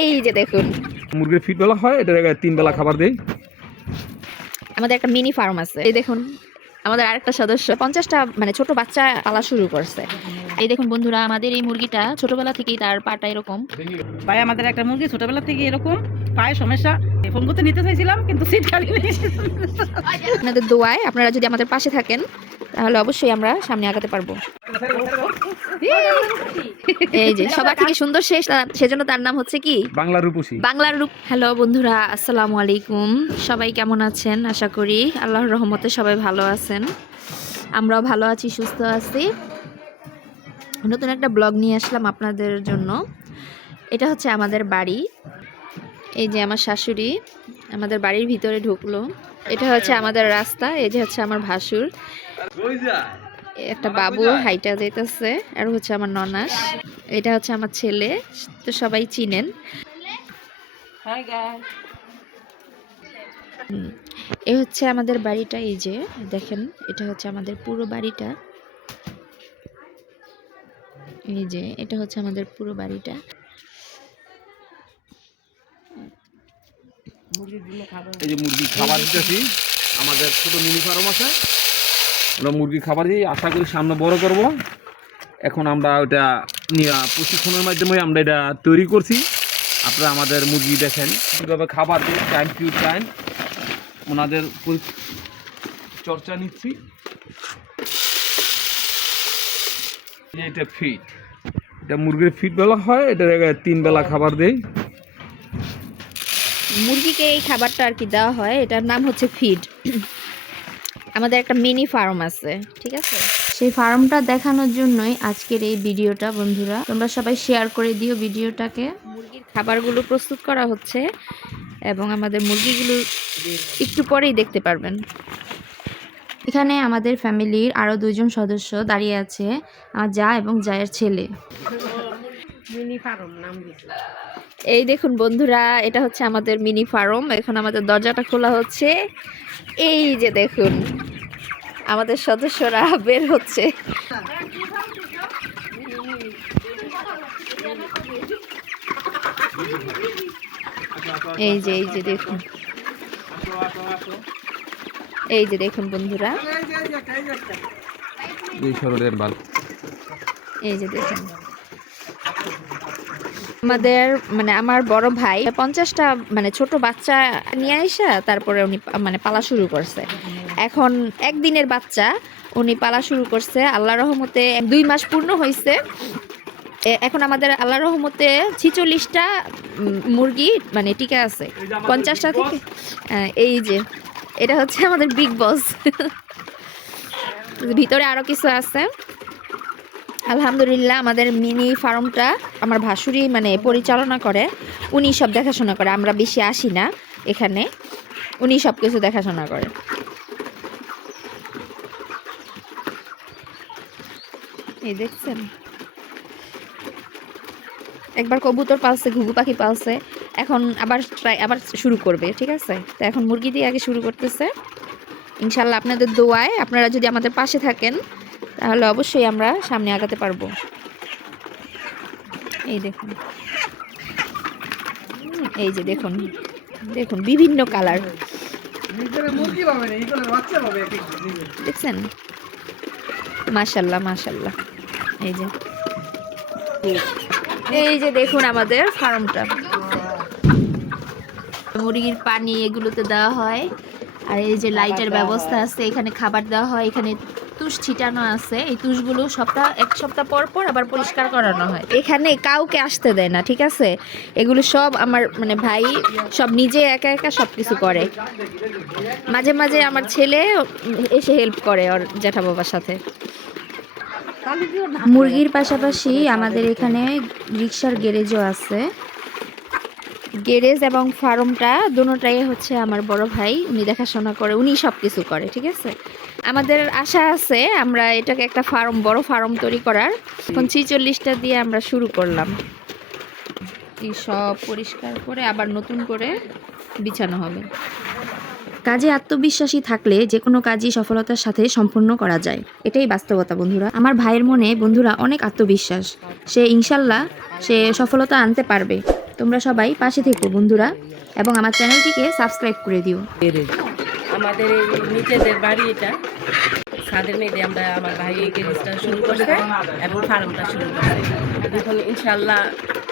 এই যে দেখুন। মুরগির ফিট বেলা হয় এটা তিন বেলা খাবার দেই। আমাদের একটা মিনি ফার্ম আছে। এই দেখুন আমাদের আরেকটা সদস্য পঞ্চাশটা মানে ছোট বাচ্চা পালা শুরু করছে। এই দেখুন বন্ধুরা আমাদের এই মুরগিটা ছোটবেলা থেকেই তার পাটা এরকম। ভাই আমাদের একটা মুরগি ছোটবেলা থেকে এরকম পায়ে সমস্যা। ফোন করতে নিতে চাইছিলাম কিন্তু সিট খালি নেই আপনাদের দোয়ায় আপনারা যদি আমাদের পাশে থাকেন তাহলে অবশ্যই আমরা সামনে আগাতে পারব। এই যে সবার থেকে সুন্দর শেষ সেজন্য তার নাম হচ্ছে কি? বাংলা রূপসী। বাংলার রূপ হ্যালো বন্ধুরা আসসালামু আলাইকুম। সবাই কেমন আছেন? আশা করি আল্লাহর রহমতে সবাই ভালো আছেন। আমরাও ভালো আছি সুস্থ আছি। নতুন একটা ব্লগ নিয়ে আসলাম আপনাদের জন্য। এটা হচ্ছে আমাদের বাড়ি। এই যে আমার শাশুড়ি আমাদের বাড়ির ভিতরে ঢুকলো। এটা হচ্ছে আমাদের রাস্তা এই যে হচ্ছে আমার ভাসুর। একটা বাবু হাইটা যেতেছে আর হচ্ছে আমার ননাস এটা হচ্ছে আমার ছেলে তো সবাই চিনেন। হাই এ হচ্ছে আমাদের বাড়িটা এই যে দেখেন এটা হচ্ছে আমাদের পুরো বাড়িটা। এই যে এটা হচ্ছে আমাদের পুরো বাড়িটা। এই যে মুরগি খাবার দিতেছি আমাদের ছোট মিনি ফার্ম আছে। আমরা মুরগি খাবার দিই। আশা করি সামনে বড় করব। এখন আমরা ওটা প্রশিক্ষণের মাধ্যমে আমরা এটা তৈরি করছি। আপনারা আমাদের মুরগি দেখেন, কীভাবে খাবার দিই টাইম টু টাইম ওনাদের চর্চা নিচ্ছি। এটা ফিট এটা মুরগির ফিট বেলা হয়, এটা তিন বেলা খাবার দেই মুরগিকে এই খাবারটা আর কি দেওয়া হয়, এটার নাম হচ্ছে ফিড আমাদের একটা মিনি ফার্ম আছে ঠিক আছে? সেই ফার্মটা দেখানোর জন্যই আজকের এই ভিডিওটা বন্ধুরা। তোমরা সবাই শেয়ার করে দিও ভিডিওটাকে। মুরগির খাবারগুলো প্রস্তুত করা হচ্ছে এবং আমাদের মুরগিগুলো একটু পরেই দেখতে পারবেন। এখানে আমাদের ফ্যামিলির আরও দুজন সদস্য দাঁড়িয়ে আছে আমার যা এবং জায়ের ছেলে। মিনি ফার্ম নাম এই দেখুন বন্ধুরা এটা হচ্ছে আমাদের মিনি ফার্ম। এখন আমাদের দরজাটা খোলা হচ্ছে। এই যে দেখুন আমাদের সদস্যরা বের হচ্ছে। এই যে এই যে দেখুন। এই যে দেখুন বন্ধুরা। এই যে দেখুন। আমাদের মানে আমার বড় ভাই পঞ্চাশটা মানে ছোট বাচ্চা নিয়ে আইসা তারপরে উনি মানে পালা শুরু করছে। এখন একদিনের বাচ্চা উনি পালা শুরু করছে আল্লাহ রহমতে দুই মাস পূর্ণ হয়েছে এখন আমাদের আল্লাহ রহমতে ছিচল্লিশটা মুরগি মানে টিকা আছে। পঞ্চাশটা থেকে হ্যাঁ, এই যে এটা হচ্ছে আমাদের বিগ বস। ভিতরে আরও কিছু আছে। আলহামদুলিল্লাহ, আমাদের মিনি ফার্মটা আমার ভাসুরি মানে পরিচালনা করে। উনি সব দেখাশোনা করে, আমরা বেশি আসি না এখানে। উনি সব কিছু দেখাশোনা করে। এই দেখছেন? একবার কবুতর পালছে, ঘুঘু পাখি পালছে, এখন আবার ট্রাই আবার শুরু করবে, ঠিক আছে? তো এখন মুরগি দিয়ে আগে শুরু করতেছে। ইনশাল্লাহ আপনাদের দোয়ায়, আপনারা যদি আমাদের পাশে থাকেন তাহলে অবশ্যই আমরা সামনে আগাতে পারব। এই দেখুন। এই যে দেখুন দেখুন বিভিন্ন কালার। দেখছেন? মাশাল্লাহ মাশাল্লাহ। এই যে। এই যে দেখুন আমাদের ফার্মটা। মুরগির পানি এগুলোতে দেওয়া হয়। আর এই যে লাইটের ব্যবস্থা আছে এখানে খাবার দেওয়া হয় এখানে তুষ ছিটানো আছে। এই তুষগুলো সপ্তাহ এক সপ্তাহ পর পর আবার পরিষ্কার করানো হয়। এখানে কাউকে আসতে দেয় না ঠিক আছে? এগুলো সব আমার মানে ভাই সব নিজে একা একা সব কিছু করে। মাঝে মাঝে আমার ছেলে এসে হেল্প করে ওর জ্যাঠা বাবার সাথে। মুরগির পাশাপাশি আমাদের এখানে রিক্সার গ্যারেজও আছে। গ্যারেজ এবং ফার্মটা দুটোটাই হচ্ছে আমার বড় ভাই উনি দেখাশোনা করে উনি সব কিছু করে ঠিক আছে? আমাদের আশা আছে আমরা এটাকে একটা ফার্ম, বড় ফার্ম তৈরি করার। এখন ছিচল্লিশটা দিয়ে আমরা শুরু করলাম। এই সব পরিষ্কার করে আবার নতুন করে বিছানো হবে। কাজে আত্মবিশ্বাসী থাকলে যে কোনো কাজই সফলতার সাথে সম্পূর্ণ করা যায়। এটাই বাস্তবতা, বন্ধুরা। আমার ভাইয়ের মনে, বন্ধুরা, অনেক আত্মবিশ্বাস। সে ইনশাল্লাহ, সে সফলতা আনতে পারবে। তোমরা সবাই পাশে থেকো, বন্ধুরা। এবং আমার চ্যানেলটিকে সাবস্ক্রাইব করে দিও। আমাদের এই নিজেদের বাড়ি এটা। ছাদের মেয়েদের আমরা, আমার ভাই এই কেরিজটা শুরু করছে এবং ফার্মটা শুরু করছে। এখন ইনশাল্লাহ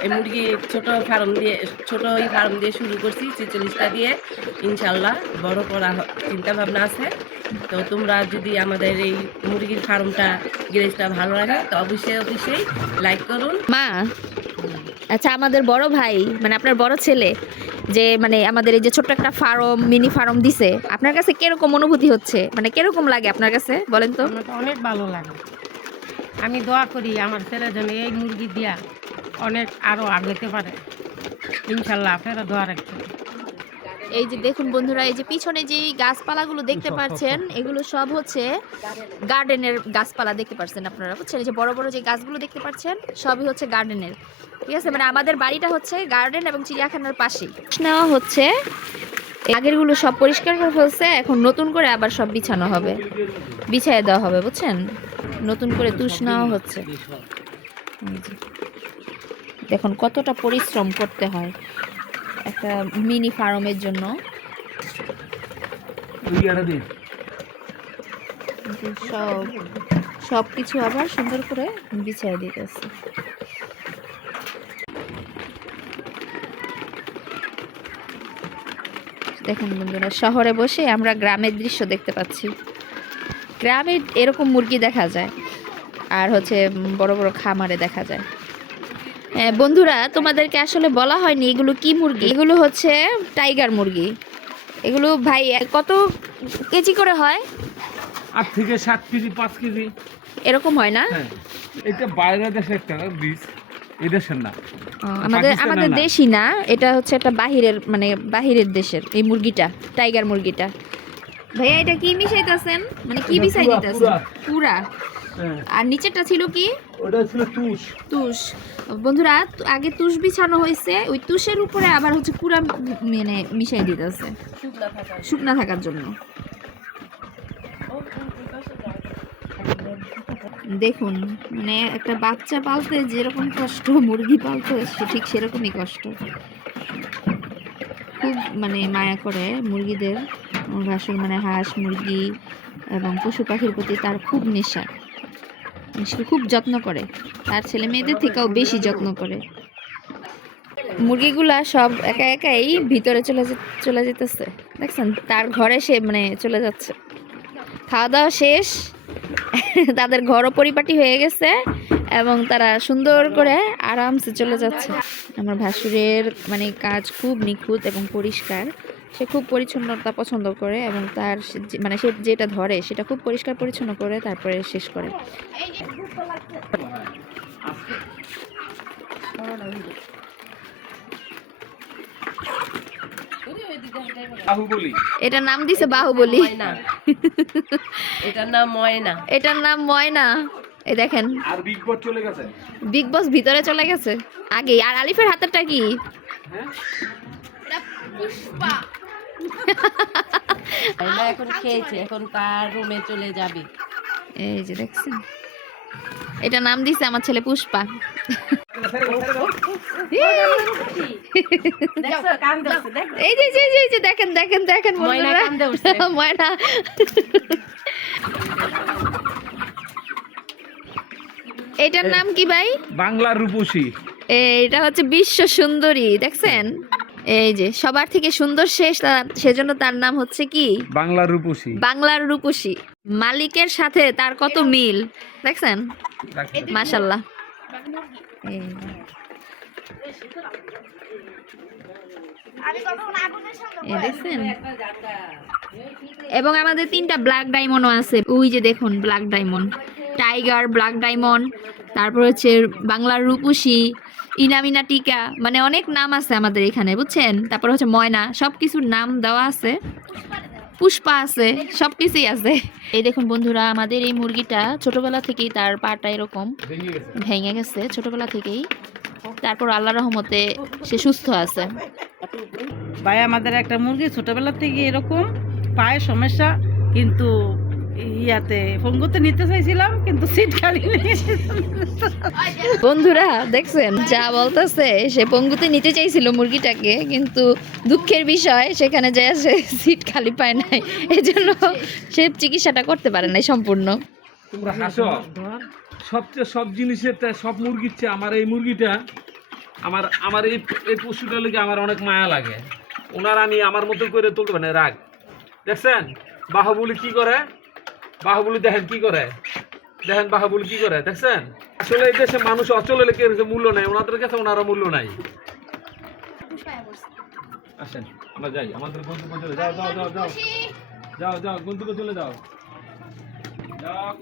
এই মুরগি ছোট ফার্ম দিয়ে, ছোট এই ফার্ম দিয়ে শুরু করছি, ছেচল্লিশটা দিয়ে। ইনশাল্লাহ বড় করা চিন্তা ভাবনা আছে। তো তোমরা যদি আমাদের এই মুরগির ফার্মটা গ্যারেজটা ভালো লাগে, তো অবশ্যই অবশ্যই লাইক করুন। মা আচ্ছা আমাদের বড় ভাই মানে আপনার বড় ছেলে যে মানে আমাদের এই যে ছোট্ট একটা ফার্ম, মিনি ফার্ম দিছে, আপনার কাছে কীরকম অনুভূতি হচ্ছে? মানে কীরকম লাগে আপনার কাছে? বলেন তো। অনেক ভালো লাগে। আমি দোয়া করি আমার ছেলে যেন এই মুরগি দিয়া অনেক আরও আগেতে পারে। ইনশাল্লাহ আপনারা দোয়া রাখবেন। এই যে দেখুন বন্ধুরা, এই যে পিছনে যে গাছপালাগুলো দেখতে পাচ্ছেন, এগুলো সব হচ্ছে গার্ডেনের গাছপালা দেখতে পাচ্ছেন আপনারা, বুঝছেন? এই যে বড় বড় যে গাছগুলো দেখতে পাচ্ছেন, সবই হচ্ছে গার্ডেনের। ঠিক আছে? মানে আমাদের বাড়িটা হচ্ছে গার্ডেন এবং চিড়িয়াখানার পাশেই। নেওয়া হচ্ছে। আগেরগুলো সব পরিষ্কার করে ফেলছে, এখন নতুন করে আবার সব বিছানো হবে। বিছায় দেওয়া হবে, বুঝছেন? নতুন করে তুষ নেওয়া হচ্ছে। দেখুন কতটা পরিশ্রম করতে হয়। একটা মিনি ফার্মের জন্য। সব সব কিছু আবার সুন্দর করে বিছিয়ে দিতেছে। দেখুন বন্ধুরা শহরে বসে আমরা গ্রামের দৃশ্য দেখতে পাচ্ছি। গ্রামে এরকম মুরগি দেখা যায় আর হচ্ছে বড় বড় খামারে দেখা যায়। বন্ধুরা তোমাদেরকে আসলে বলা হয়নি এগুলো কি মুরগি। এগুলো হচ্ছে টাইগার মুরগি। এগুলো ভাই কত কেজি করে হয়? আট থেকে সাত কেজি পাঁচ কেজি। এরকম হয় না? হ্যাঁ এটা বাইরের দেশের একটা বীজ এই দেশের না। আমাদের আমাদের না। দেশি না এটা হচ্ছে একটা বাহিরের মানে বাহিরের দেশের এই মুরগিটা টাইগার মুরগিটা। ভাইয়া এটা কি মিশাইতেছেন? মানে কি বিছাই দিতেছেন পুরা। আর নিচেরটা ছিল কি? ওটা ছিল তুষ। তুষ। বন্ধুরা আগে তুষ বিছানো হয়েছে ওই তুষের উপরে আবার হচ্ছে পুরা মানে মিশাই দিতেছে। শুকনা শুকনা থাকার জন্য। দেখুন মানে একটা বাচ্চা পালতে যেরকম কষ্ট মুরগি পালতে সে ঠিক সেরকমই কষ্ট। খুব মানে মায়া করে মুরগিদের ভাসুর মানে হাঁস মুরগি এবং পশু পাখির প্রতি তার খুব নেশা। সে খুব যত্ন করে। তার ছেলে মেয়েদের থেকেও বেশি যত্ন করে। মুরগিগুলা সব একা একাই ভিতরে চলে চলে যেতেছে। দেখছেন, তার ঘরে সে মানে চলে যাচ্ছে। খাওয়া দাওয়া শেষ। তাদের ঘরও পরিপাটি হয়ে গেছে এবং তারা সুন্দর করে আরামসে চলে যাচ্ছে। আমার ভাসুরের মানে কাজ খুব নিখুঁত এবং পরিষ্কার। সে খুব পরিচ্ছন্নতা পছন্দ করে এবং তার যে- মানে সে যেটা ধরে সেটা খুব পরিষ্কার পরিচ্ছন্ন করে তারপরে শেষ করে। এটার নাম দিছে বাহুবলি। এটার নাম ময়না। এটার নাম ময়না। এই দেখেন। আর বিগ বস চলে গেছে? বিগ বস ভিতরে চলে গেছে। আগে আর আলিফের হাতেরটা কি? ময়না এখন খেয়েছে এখন তার রুমে চলে যাবে। এই যে দেখছেন? এটা নাম দিছে আমার ছেলে পুষ্পা। এই যে এই যে, যে দেখেন দেখেন দেখেন ময়না এটার নাম কি ভাই? বাংলার রূপসী। এটা হচ্ছে বিশ্ব সুন্দরী দেখছেন? এই যে সবার থেকে সুন্দর শেষ সেজন্য তার নাম হচ্ছে কি? বাংলার রূপসী। বাংলার রূপসী। মালিকের সাথে তার কত মিল? দেখছেন? মাশাল্লাহ এবং আমাদের তিনটা ব্ল্যাক ডায়মন্ডও আছে। ওই যে দেখুন black diamond tiger black diamond তারপর হচ্ছে বাংলার রূপসী। ইনামিনা টিকা মানে অনেক নাম আছে আমাদের এখানে, বুঝছেন? তারপর হচ্ছে ময়না সব কিছুর নাম দেওয়া আছে। পুষ্পা আছে সব কিছুই আছে। এই দেখুন বন্ধুরা, আমাদের এই মুরগিটা ছোটবেলা থেকেই তার পাটা এরকম ভেঙে গেছে, ছোটবেলা থেকেই। তারপর আল্লাহ রহমতে সে সুস্থ আছে। ভাই, আমাদের একটা মুরগি ছোটবেলা থেকে এরকম, পায়ে সমস্যা, কিন্তু ইয়াতে ফোন করতে নিতে চাইছিলাম কিন্তু সিট খালি নেই বন্ধুরা দেখছেন যা বলতেছে সে পঙ্গুতে নিতে চাইছিল মুরগিটাকে কিন্তু দুঃখের বিষয় সেখানে যায় সে সিট খালি পায় নাই। এজন্য সে চিকিৎসাটা করতে পারে নাই সম্পূর্ণ। তোমরা হাসো। সবচেয়ে সব জিনিসের সব মুরগির চেয়ে আমার এই মুরগিটা আমার আমার এই এই পশুটার লেগে আমার অনেক মায়া লাগে। ওনার আমি আমার মতো করে তুলতে পারি না, রাগ। দেখছেন? বাহুবলি কি করে? বাহুবলি দেখেন কি করে? দেখেন বাহুবলি কি করে দেখছেন? আসলে এই দেশে মানুষ অচল হলে কেউ মূল্য নাই? ওনাদের কাছে ওনারও মূল্য নাই। আসেন আমরা যাই। আমাদের গন্তব্য চলে যাও যাও যাও যাও। যাও যাও গন্তব্য চলে যাও।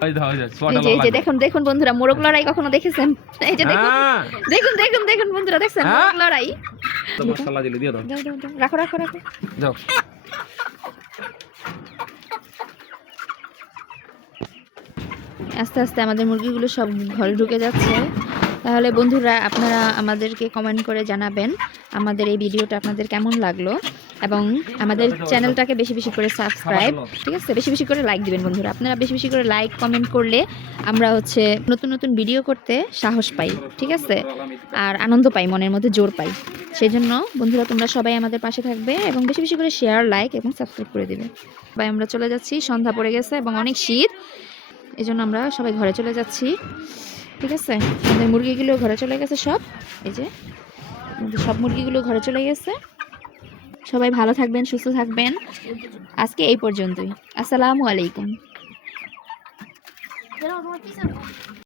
এই যে। দেখুন দেখুন বন্ধুরা মোরগ লড়াই কখনো দেখেছেন? এই যে দেখুন। হ্যাঁ। দেখুন দেখুন দেখুন বন্ধুরা দেখছেন? হ্যাঁ? মোরগ লড়াই। মশলা দিলে দিয়ে দাও। যাও যাও যাও। রাখো রাখো রাখো। যাও। আস্তে আস্তে আমাদের মুরগিগুলো সব ঘরে ঢুকে যাচ্ছে। তাহলে বন্ধুরা, আপনারা আমাদেরকে কমেন্ট করে জানাবেন আমাদের এই ভিডিওটা আপনাদের কেমন লাগল এবং আমাদের চ্যানেলটাকে বেশি বেশি করে সাবস্ক্রাইব ঠিক আছে? বেশি বেশি করে লাইক দিবেন বন্ধুরা। আপনারা বেশি বেশি করে লাইক কমেন্ট করলে আমরা হচ্ছে নতুন নতুন ভিডিও করতে সাহস পাই, ঠিক আছে? আর আনন্দ পাই, মনের মধ্যে জোর পাই। সেই জন্য বন্ধুরা, তোমরা সবাই আমাদের পাশে থাকবে এবং বেশি বেশি করে শেয়ার লাইক এবং সাবস্ক্রাইব করে দেবে। সবাই, আমরা চলে যাচ্ছি। সন্ধ্যা পড়ে গেছে এবং অনেক শীত। এই জন্য আমরা সবাই ঘরে চলে যাচ্ছি। ঠিক আছে? আমাদের মুরগিগুলো ঘরে চলে গেছে সব। এই যে সব মুরগিগুলো ঘরে চলে গেছে। সবাই ভালো থাকবেন, সুস্থ থাকবেন। আজকে এই পর্যন্তই। আসসালামু আলাইকুম।